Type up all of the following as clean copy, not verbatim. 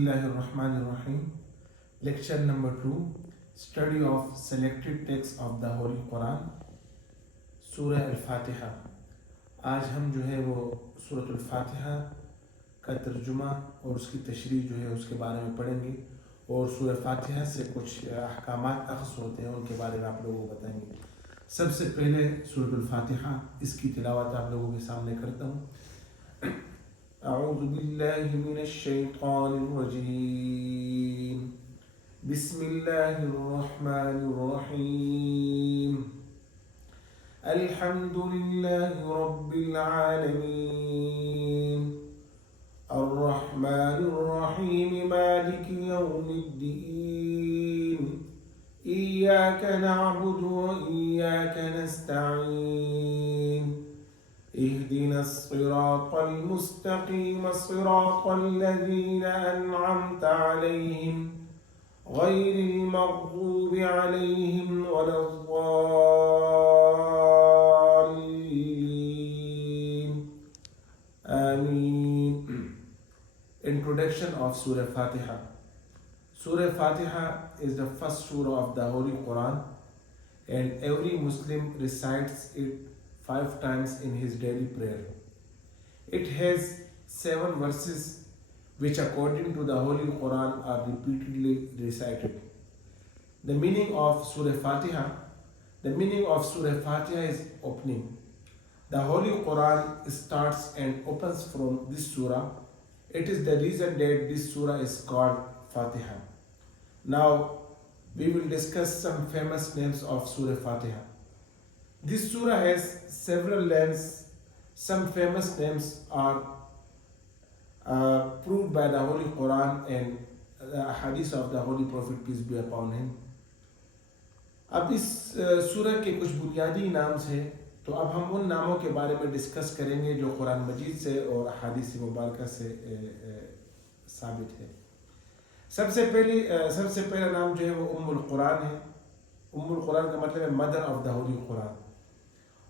Bismillahirrahmanirrahim. Lecture number 2. Study of selected texts of the Holy Quran. Surah Al-Fatiha. آج ہم جو ہے وہ سورۃ الفاتحہ کا ترجمہ اور اس کی تشریح جو ہے اس کے بارے میں پڑھیں گے، اور سورہ فاتحہ سے کچھ احکامات اخذ ہوتے ہیں ان کے بارے میں آپ لوگوں کو بتائیں گے۔ سب سے پہلے سورۃ الفاتحہ، اس کی تلاوت آپ لوگوں کے سامنے کرتا ہوں۔ اعوذ باللہ من الشیطان الرجیم، بسم اللہ الرحمن الرحیم، الحمد للہ رب العالمین، الرحمن الرحیم، مالک یوم الدین، ایاک نعبد و ایاک نستعین، اهدنا الصراط المستقيم، صراط الذين أنعمت عليهم غير المغضوب عليهم ولا الضالين، آمين۔ Introduction of Surah Fatiha. Surah Fatiha is the first surah of the Holy Quran, and every Muslim recites it 5 times in his daily prayer. It has 7 verses which according to the Holy Quran are repeatedly recited. The meaning of Surah Fatiha. The meaning of Surah Fatiha is opening. The Holy Quran starts and opens from this surah. It is the reason that this surah is called Fatiha. Now we will discuss some famous names of Surah Fatiha. This surah has several names. Some famous names are proved by the Holy Quran and the hadith of the Holy Prophet, peace be upon him. اب اس سورہ کے کچھ بنیادی نام ہیں، تو اب ہم ان ناموں کے بارے میں ڈسکس کریں گے جو قرآن مجید سے اور احادیث مبارکہ سے ثابت ہے۔ سب سے پہلا نام جو ہے وہ ام القرآن ہے۔ ام القرآن کا مطلب ہے مدر آف دا ہولی قرآن۔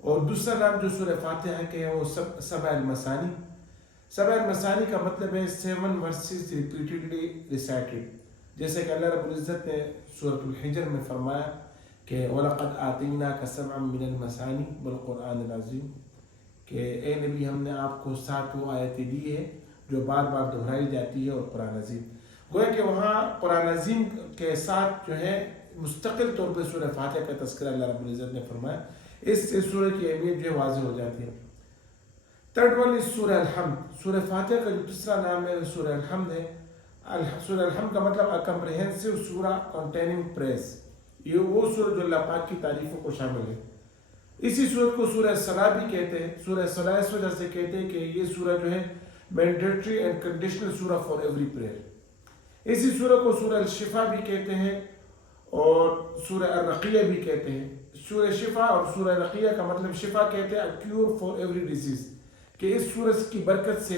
اور دوسرا نام جو سورہ فاتحہ کے ہے وہ سبع المثانی۔ سبع المثانی کا مطلب ہے 7 verses repeatedly recited، جیسے کہ اللہ رب العزت نے سورۃ الحجر میں فرمایا کہ وَلَقَدْ آتَيْنَاكَ سَبْعًا مِّنَ الْمَثَانِي وَالْقُرْآنِ الْعَظِيمِ، کہ اے نبی ہم نے آپ کو 7 وہ آیتیں دی ہے جو بار بار دہرائی جاتی ہے، اور قرآن عظیم۔ گویا کہ وہاں قرآن عظیم کے ساتھ جو ہے مستقل طور پہ سورہ فاتحہ کا تذکرہ اللہ رب العزت نے فرمایا، اس سے سورہ کی اہمیت جو ہے واضح ہو جاتی ہے۔ تھرڈ ون از سورہ الحمد۔ سورہ فاتحہ کا جو تیسرا نام ہے سورہ الحمد ہے۔ سورہ الحمد کا مطلب کمپریہنسو سورہ کنٹیننگ پریز، یہ وہ سورہ جو اللہ پاک کی تعریفوں کو شامل ہے۔ اسی سورہ کو سورہ صلاح بھی کہتے ہیں۔ سورہ صلاح اس وجہ سے کہتے ہیں کہ یہ سورہ جو ہے مینڈیٹری اینڈ کنڈیشنل سورہ فار ایوری پریئر۔ اسی سورہ کو سورہ الشفا بھی کہتے ہیں اور سورہ الرقیہ بھی کہتے ہیں۔ سورہ شفا اور سورہ رقیہ کا مطلب شفا کہتے ہیں کیور فار ایوری ڈیزیز، کہ اس سورج کی برکت سے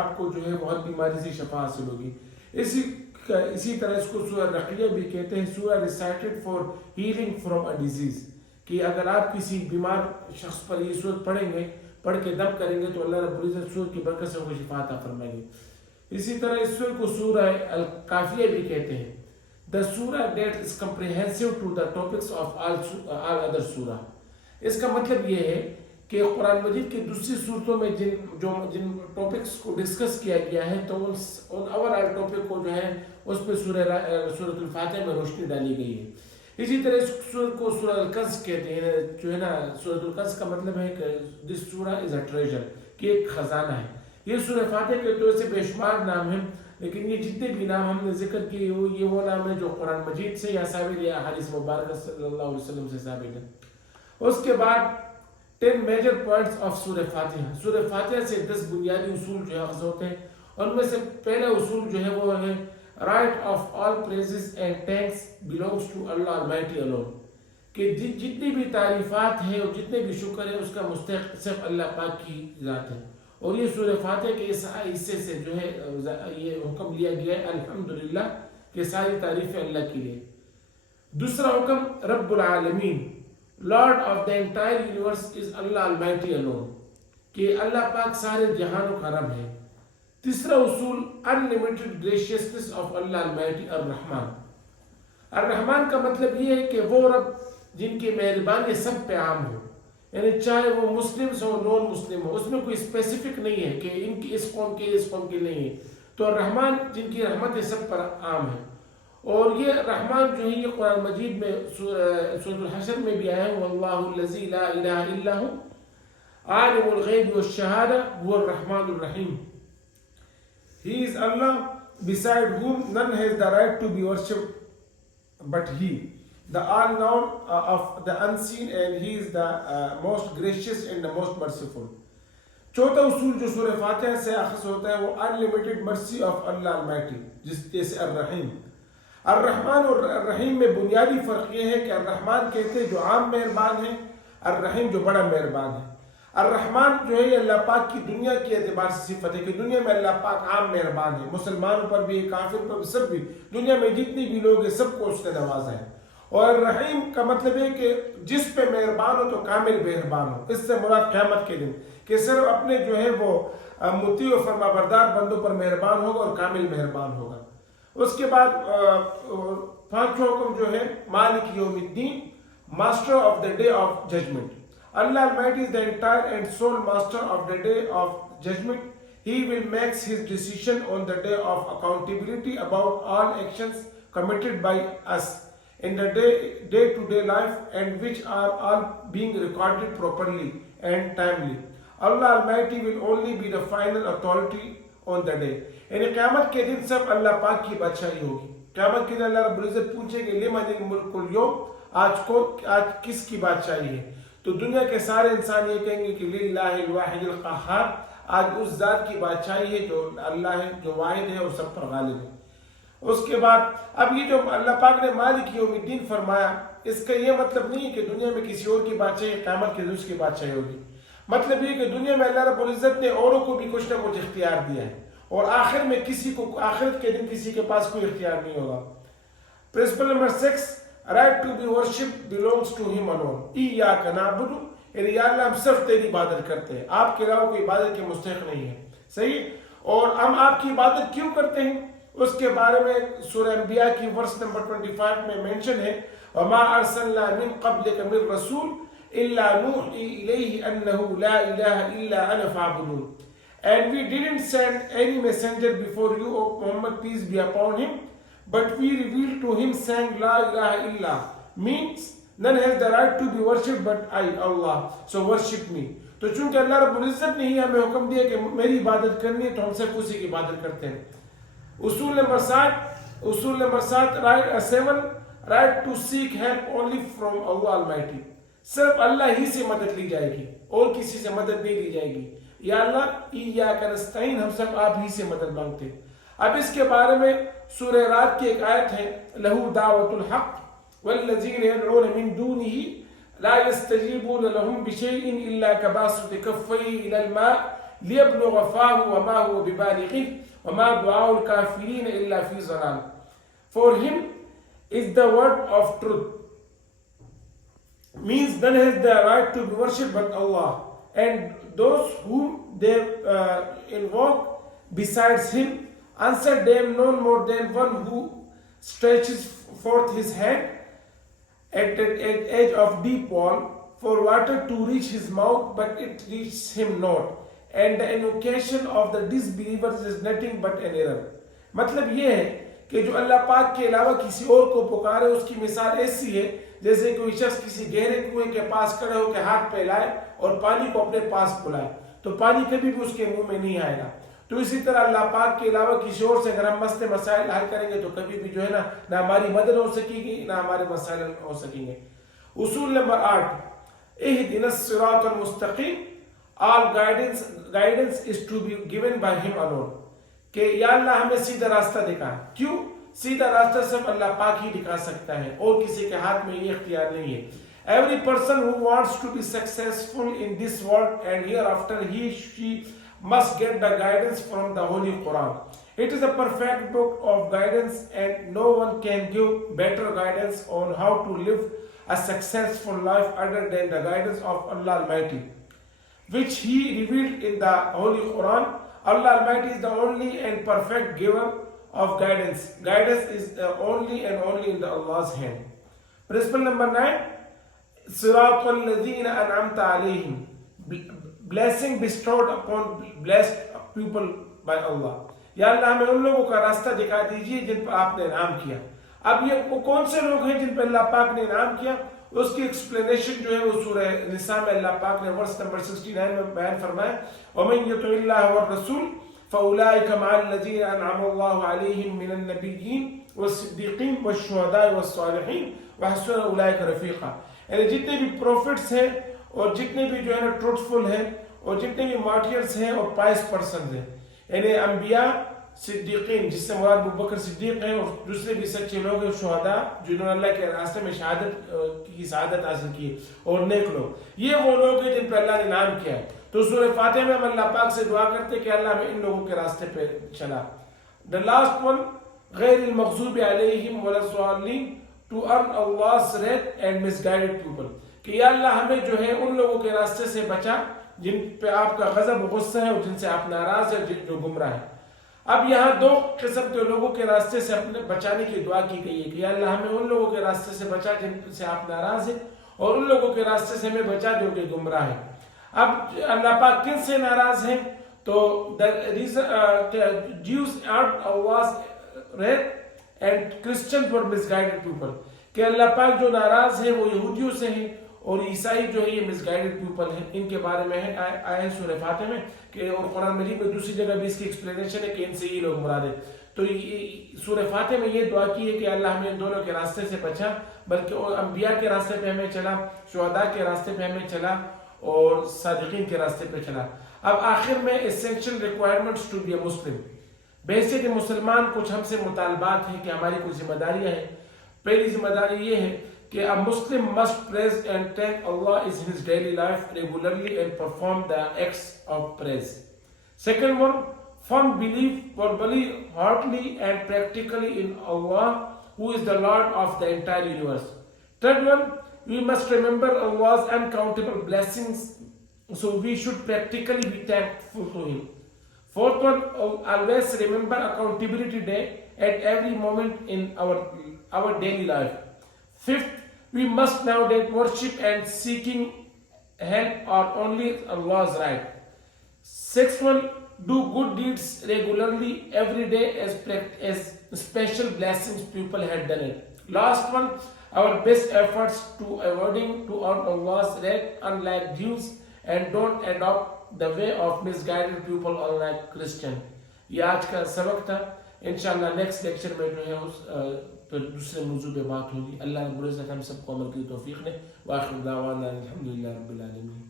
آپ کو جو ہے بہت بیماری سے شفا حاصل ہوگی۔ اسی طرح اس کو سورہ رقیہ بھی کہتے ہیں، سورہ recited for healing from a disease, کہ اگر آپ کسی بیمار شخص پر یہ سورت پڑھیں گے، پڑھ کے دم کریں گے تو اللہ رب العزت سورت کی برکت سے ان کو شفا عطا فرمائیں گے۔ اسی طرح اس سورہ کو سورہ الکافیہ بھی کہتے ہیں، the surah that is comprehensive to the topics of all other surah۔ اس کا مطلب یہ ہے کہ قرآن مجید کی دوسری صورتوں میں جن ٹاپکس کو ڈسکس کیا گیا ہے تو ان اوور آل ٹاپک کو جو ہے اس پہ سورۃ الفاتحہ میں روشنی ڈالی گئی ہے۔ اسی طرح اس سورت کو سورہ الکنز کہتے ہیں، جو ہے نا سورۃ الکنز کا مطلب ہے کہ دس سورہ از اے ٹریجر، کہ ایک خزانہ ہے۔ یہ سورہ فاتحہ کے طور سے بے شمار نام ہیں، لیکن یہ جتنے بھی نام ہم نے ذکر کیے یہ وہ نام ہے جو قرآن مجید سے یا ثابت یا حدیث مبارکہ صلی اللہ علیہ وسلم سے ثابت ہے۔ اس کے بعد 10 میجر پوائنٹس آف سورہ فاتحہ۔ سورہ فاتحہ سے 10 بنیادی اصول جو ہے اخذ ہوتے ہیں۔ ان میں سے پہلا اصول جو ہے وہ ہے right of all praises and thanks belongs to Allah almighty alone, کہ جتنی بھی تعریفات ہیں اور جتنے بھی شکر ہے اس کا مستحق صرف اللہ پاک کی ذات ہے۔ اور یہ سورہ فاتحہ کے اس حصے سے جو ہے یہ حکم لیا گیا ہے الحمدللہ، کہ ساری تعریفیں اللہ کے لیے۔ دوسرا حکم رب العالمین، lord of the entire universe is Allah almighty alone, کہ اللہ پاک سارے جہانوں کا رب ہے۔ تیسرا اصول unlimited graciousness of Allah Almighty الرحمن. الرحمن کا مطلب یہ ہے کہ وہ رب جن کی مہربانی سب پہ عام ہو، یعنی چاہے وہ مسلم ہو نان مسلم ہو، اس میں کوئی اسپیسیفک نہیں ہے کہ ان کی اس قوم کی نہیں ہے. تو الرحمن جن کی رحمت سب پر عام ہے. اور یہ رحمان جو ہے یہ قرآن مجید میں سورۃ الحشر میں بھی آیا ہے، واللہ الذی لا الہ الا ہو عالم الغیب والشہادہ هو الرحمن الرحیم. He is Allah beside whom none has the right to be worshipped but He, the all-known of the unseen, and He is the most gracious and the most merciful. چوتھا اصول جو سورہ فاتحہ سے اخذ ہوتا ہے وہ unlimited mercy of Allah Almighty، جیسے الرحیم. الرحمن اور الرحیم میں بنیادی فرق یہ ہے کہ الرحمن کہتے ہیں جو عام مہربان ہے، الرحیم جو بڑا مہربان ہے. الرحمن جو ہے اللہ پاک کی دنیا کے اعتبار سے صفت ہے کہ دنیا میں اللہ پاک عام مہربان ہے، مسلمانوں پر بھی، کافر پر بھی، سب بھی، دنیا میں جتنی بھی لوگ ہیں سب کو اس نے نوازا ہے. اور الرحیم کا مطلب ہے کہ جس پہ مہربان ہو تو کامل مہربان ہو. اس سے مراد قیامت کے دن کہ صرف اپنے جو ہے وہ مطیع و فرما بردار بندوں پر مہربان ہوگا اور کامل مہربان ہوگا. اس کے بعد پانچواں حکم جو ہے مالک یوم الدین، master of the day of judgment. Allah Almighty is the entire and sole master of the day of judgment. He will make his decision on the day of accountability about all actions committed by us in the day-to-day life, and which are all being recorded properly and timely. Allah Almighty will only be the final authority on the day. یعنی قیامت کے دن سب اللہ پاک کی بادشاہی ہوگی. قیامت کے دن اللہ رب العزت پوچھے کہ لمن الملک اليوم، آج کس کی بادشاہی ہے؟ تو دنیا کے سارے انسان یہ کہیں گے کہ للہ الواحد القہار، آج اس ذات کی بادشاہی ہے جو اللہ ہے، جو واحد ہے اور سب پر غالب ہے. اس کے بعد اب یہ جو اللہ پاک نے مالک یوم الدین فرمایا، اس کا یہ مطلب نہیں ہے کہ دنیا میں کسی اور کی بادشاہی، قیامت کے دن اس کی بادشاہی ہوگی. مطلب یہ کہ دنیا میں اللہ رب العزت نے اوروں کو بھی کچھ نہ کچھ اختیار دیا ہے، اور آخر میں کسی کو آخرت کے دن کسی کے پاس کوئی اختیار نہیں ہوگا. Principle number 6، right to be worshipped belongs to him alone. ایاک نعبد، یعنی یا اللہ ہم صرف تیری عبادت کرتے ہیں، آپ کے علاوہ کوئی عبادت کے مستحق نہیں ہے. صحیح؟ اور ہم آپ کی عبادت کیوں کرتے ہیں اس کے بارے میں سورہ انبیاء کی ورس نمبر 25 میں مینشن ہے، وما ارسلنا من قبلک من رسول الا نوحی الیہ انہ لا الہ الا انا فاعبدون. And we didn't send any messenger before you, O Muhammad, peace be upon him, but we revealed to him saying La ilaha illa, means none has the right to be worshipped but I, Allah, so worship me. تو چونکہ اللہ رب العزت نے ہی ہمیں حکم دیا کہ میری عبادت کرنی ہے تو ہم صرف اسی کی عبادت کرتے ہیں. اصول number 7، right to seek help only from Allah Almighty. صرف اللہ ہی سے مدد لی جائے گی اور کسی سے مدد نہیں لی جائے گی. یا اللہ ایاک نستعین، ہم سب آپ ہی سے مدد مانگتے ہیں. اب اس کے بارے میں سورہ رات کی ایک آیت ہے، لہو دعوت الحق والذین یدعون من دونہ لا يستجیبون لهم بشیء الا کباسط کفیہ الی الماء لیبلغ فاہ وما هو ببالغہ وما دعاء الکافرین الا فی ضلال. For him is the word of truth, means none has the right to be worshipped but Allah, and those whom they invoke besides him answer them no more than one who stretches forth his hand at the edge of deep well for water to reach his mouth, but it reaches him not, and the invocation of the disbelievers is nothing but an error. مطلب یہ ہے کہ جو اللہ پاک کے علاوہ کسی اور کو پکارے اس کی مثال ایسی ہے جیسے کوئی شخص کسی گہرے کنویں کے پاس کھڑے ہو کے ہاتھ پھیلائے اور پانی کو اپنے پاس بلائے تو پانی کبھی بھی اس کے منہ میں نہیں آئے گا. تو اسی طرح اللہ پاک کے علاوہ کسی اور سے اگر ہم مسئلے مسائل حل کریں گے تو کبھی بھی جو ہے نہ ہماری مدد ہو سکے گی نہ ہمارے مسائل ہو سکیں گے. اصول نمبر 8، اہدنا الصراط المستقیم، all guidance is to be given by him alone. کہ یا اللہ ہمیں سیدھا راستہ دکھا. کیوں؟ سیدھا راستہ صرف اللہ پاک ہی دکھا سکتا ہے اور کسی کے ہاتھ میں یہ اختیار نہیں ہے. Every person who wants to be successful in this world and hereafter, she must get the guidance from the Holy Qur'an. It is a perfect book of guidance and no one can give better guidance on how to live a successful life other than the guidance of Allah Almighty, which He revealed in the Holy Quran. Allah Almighty is the only and perfect giver of guidance. Guidance is only and only in the Allah's hand. Principle number 9. Sirat al-ladhina an'amta alayhim. Blessing bestowed upon blessed people by Allah. یا اللہ ہمیں ان لوگوں کا راستہ دکھا دیجیے جن پر آپ نے انعام کیا. اب یہ وہ کون سے لوگ ہیں جن پر اللہ پاک نے انعام کیا؟ اس کی ایکسپلینیشن جو ہے وہ سورہ نساء میں اللہ پاک نے ورس نمبر 69 میں بیان فرمایا. وَمَن يُطِعِ اللَّهَ وَالرَّسُولَ فَأُولَٰئِكَ مَعَ الَّذِينَ أَنْعَمَ اللَّهُ عَلَيْهِم مِّنَ النَّبِيِّينَ وَالصِّدِّيقِينَ وَالشُّهَدَاءِ وَالصَّالِحِينَ وَحَسُنَ أُولَٰئِكَ رَفِيقًا. یعنی جتنے بھی پروفٹس ہیں اور جتنے بھی جو ہے نا ٹروتھفل ہیں اور جتنے بھی مارٹیئرز ہیں اور پائس پرسنز ہیں، یعنی انبیاء، صدیقین جس سے مراد ابوبکر صدیق ہیں، اور دوسرے بھی سچے لوگ ہیں، شہداء جنہوں نے اللہ کے راستے میں شہادت کی سعادت حاصل کی، اور نیک لوگ، یہ وہ لوگ ہیں جن پہ اللہ نے انعام کیا ہے. تو سورہ فاتحہ میں ہم اللہ پاک سے دعا کرتے کہ اللہ ہمیں ان لوگوں کے راستے پہ چلا. The last one, غیر المغضوب علیہم ولا الضالین, to earn Allah's wrath and misguided people. کہ یا اللہ ہمیں جو ہے ان لوگوں کے راستے سے بچا جن پہ آپ کا غضب و غصہ ہے اور جن سے آپ ناراض ہیں، جو گمراہ ہیں. اب یہاں دو قسم کے لوگوں کے راستے سے اپنے بچانے کی دعا کی گئی ہے کہ یا اللہ ہمیں ان لوگوں کے راستے سے بچا جن سے آپ ناراض ہیں، اور ان لوگوں کے راستے سے ہمیں بچا جو کہ گمراہ ہیں. اب اللہ پاک کن سے ناراض ہیں؟ تو Jews earned Allah's wrath and Christians were misguided people. کہ اللہ پاک جو ناراض ہے وہ یہودیوں سے ہیں اور عیسائی جو ہے یہ مس گائیڈڈ پیپل ہیں. ان کے بارے میں آئے سورہ فاتحہ میں کہ، اور قرآن مجید میں دوسری جگہ بھی اس کی ایکسپلینیشن ہے کہ ان سے یہ لوگ مراد ہیں. تو سورہ فاتحہ میں یہ دعا کی ہے کہ اللہ ہمیں ان دونوں کے راستے سے بچا، بلکہ انبیاء کے راستے پہ ہمیں چلا، شہداء کے راستے پہ ہمیں چلا، اور صادقین کے راستے پہ چلا. اب آخر میں essential requirements to be a Muslim. بحیثیت مسلمان کچھ ہم سے مطالبات ہیں کہ ہماری کچھ ذمہ داریاں ہیں. پہلی ذمہ داری یہ ہے کہ a Muslim must praise and thank Allah in his daily life regularly and perform the acts of praise. Second one, firm belief verbally, heartily and practically in Allah, who is the Lord of the entire universe. Third one, we must remember Allah's uncountable blessings, so we should practically be thankful to Him. Fourth one, always remember accountability day at every moment in our daily life. Fifth, we must nowadays worship and seeking help are only Allah's right. Sixth one, do good deeds regularly every day as special blessings people had done it. Last one, our best efforts to avoiding to earn Allah's wrath unlike Jews, and don't adopt the way of misguided people unlike Christian. یہ آج کا سبق تھا. انشاءاللہ next lecture میں جو ہے تو دوسرے موضوع پہ بات ہوگی. اللہ رب العزت ہم سب کو عمل کی توفیق دے. وآخر دعوانا الحمدللہ رب العالمین.